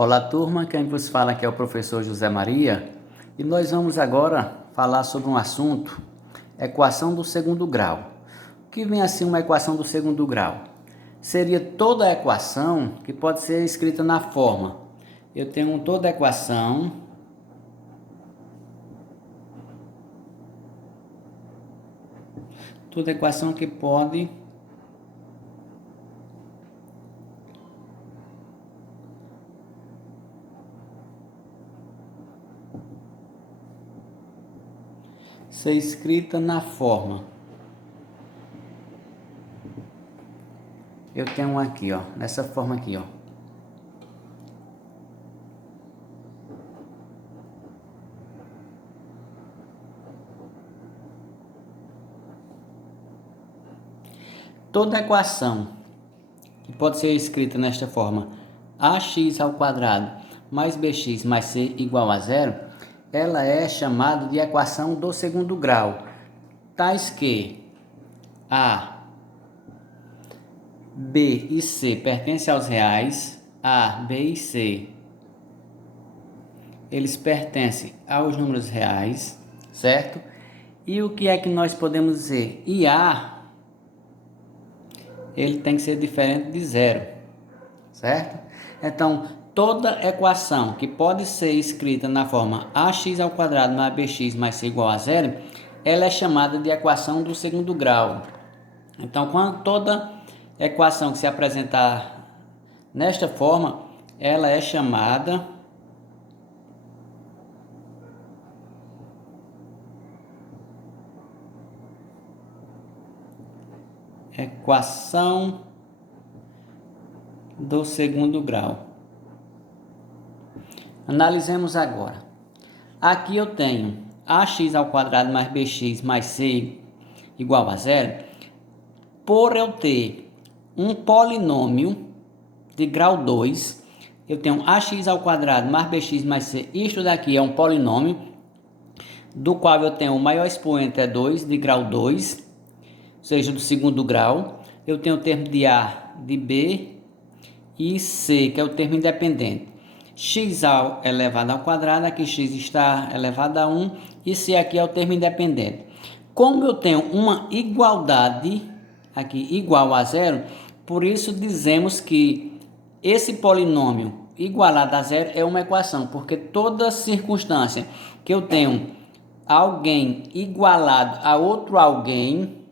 Olá turma, quem vos fala aqui é o professor José Maria e nós vamos agora falar sobre um assunto, equação do segundo grau. O que vem assim uma equação do segundo grau? Seria toda a equação que pode ser escrita na forma. Eu tenho toda a equação que pode ser escrita na forma. Eu tenho aqui, ó, nessa forma aqui, ó. Toda equação que pode ser escrita nesta forma, ax ao quadrado mais bx mais c igual a zero, ela é chamada de equação do segundo grau, tais que a, b e c pertencem aos reais, a, b e c, eles pertencem aos números reais, certo? E o que é que nós podemos dizer? E a, ele tem que ser diferente de zero, certo? Então, toda equação que pode ser escrita na forma ax ao quadrado mais bx mais c igual a zero, ela é chamada de equação do segundo grau. Então, quando toda equação que se apresentar nesta forma, ela é chamada equação do segundo grau. Analisemos agora. Aqui eu tenho ax ao quadrado mais bx mais c igual a zero. Por eu ter um polinômio de grau 2, eu tenho ax ao quadrado mais bx mais c. Isto daqui é um polinômio do qual eu tenho o maior expoente é 2, de grau 2, ou seja, do segundo grau. Eu tenho o termo de A, de B e C, que é o termo independente. X elevado ao quadrado, aqui x está elevado a 1, e C aqui é o termo independente. Como eu tenho uma igualdade aqui igual a zero, por isso dizemos que esse polinômio igualado a zero é uma equação, porque toda circunstância que eu tenho alguém igualado a outro alguém,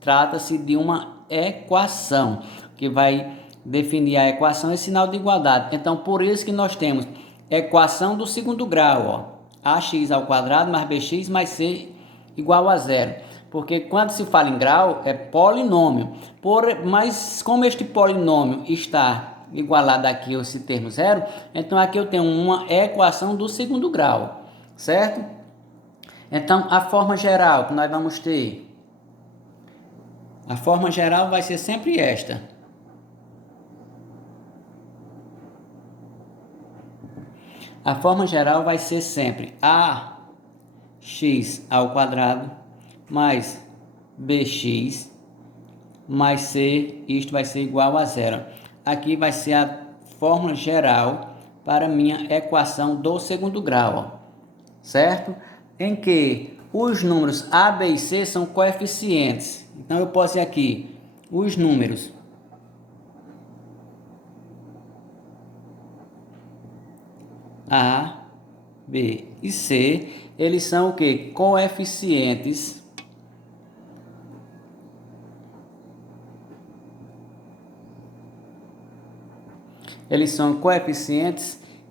trata-se de uma equação, que vai definir a equação é sinal de igualdade. Então, por isso que nós temos equação do segundo grau, ó, ax ao quadrado mais bx mais c igual a zero. Porque quando se fala em grau, é polinômio. Mas como este polinômio está igualado aqui a esse termo zero, então aqui eu tenho uma equação do segundo grau, certo? Então, a forma geral que nós vamos ter, a forma geral vai ser sempre esta. A forma geral vai ser sempre ax ao quadrado mais bx mais c, isto vai ser igual a zero. Aqui vai ser a fórmula geral para minha equação do segundo grau, ó, certo? Em que os números a, b e c são coeficientes. Então, eu posso ir aqui, os números A, B e C, eles são o que? Coeficientes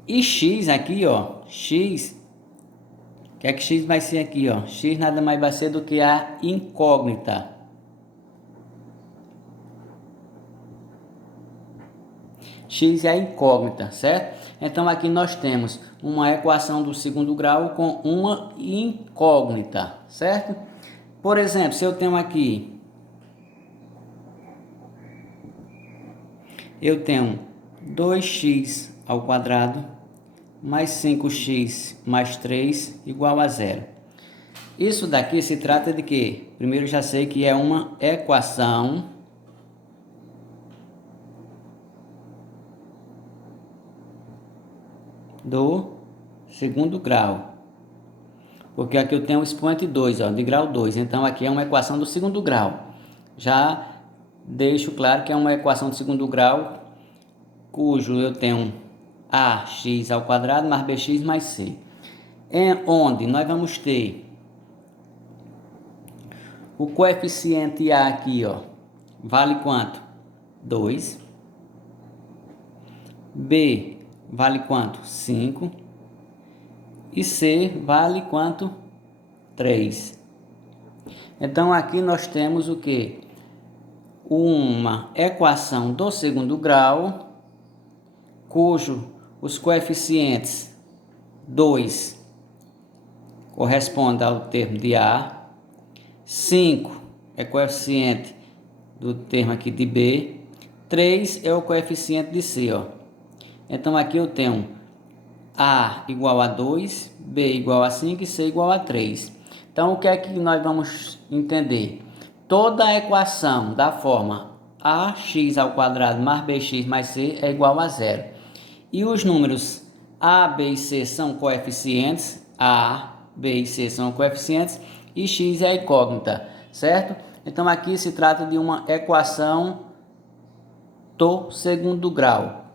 e x aqui, ó, x, o que é que x vai ser aqui, ó? X nada mais vai ser do que a incógnita. X é a incógnita, certo? Então aqui nós temos uma equação do segundo grau com uma incógnita, certo? Por exemplo, se eu tenho aqui, eu tenho 2x ao quadrado mais 5x mais 3 igual a zero. Isso daqui se trata de quê? Primeiro já sei que é uma equação do segundo grau. Porque aqui eu tenho o expoente 2, ó, de grau 2. Então aqui é uma equação do segundo grau. Já deixo claro que é uma equação do segundo grau, cujo eu tenho ax ao quadrado mais bx mais c. Onde nós vamos ter o coeficiente a aqui, ó, vale quanto? 2. B vale quanto? 5. E C vale quanto? 3. Então aqui nós temos o que? Uma equação do segundo grau, cujo os coeficientes 2 corresponde ao termo de A, 5 é coeficiente do termo aqui de B, 3 é o coeficiente de C, ó. Então aqui eu tenho A igual a 2, B igual a 5 e C igual a 3. Então o que é que nós vamos entender? Toda a equação da forma ax ao quadrado mais bx mais c é igual a zero. E os números a, b e c são coeficientes, a, b e c são coeficientes e x é a incógnita, certo? Então aqui se trata de uma equação do segundo grau.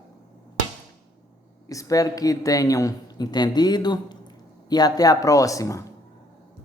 Espero que tenham entendido e até a próxima.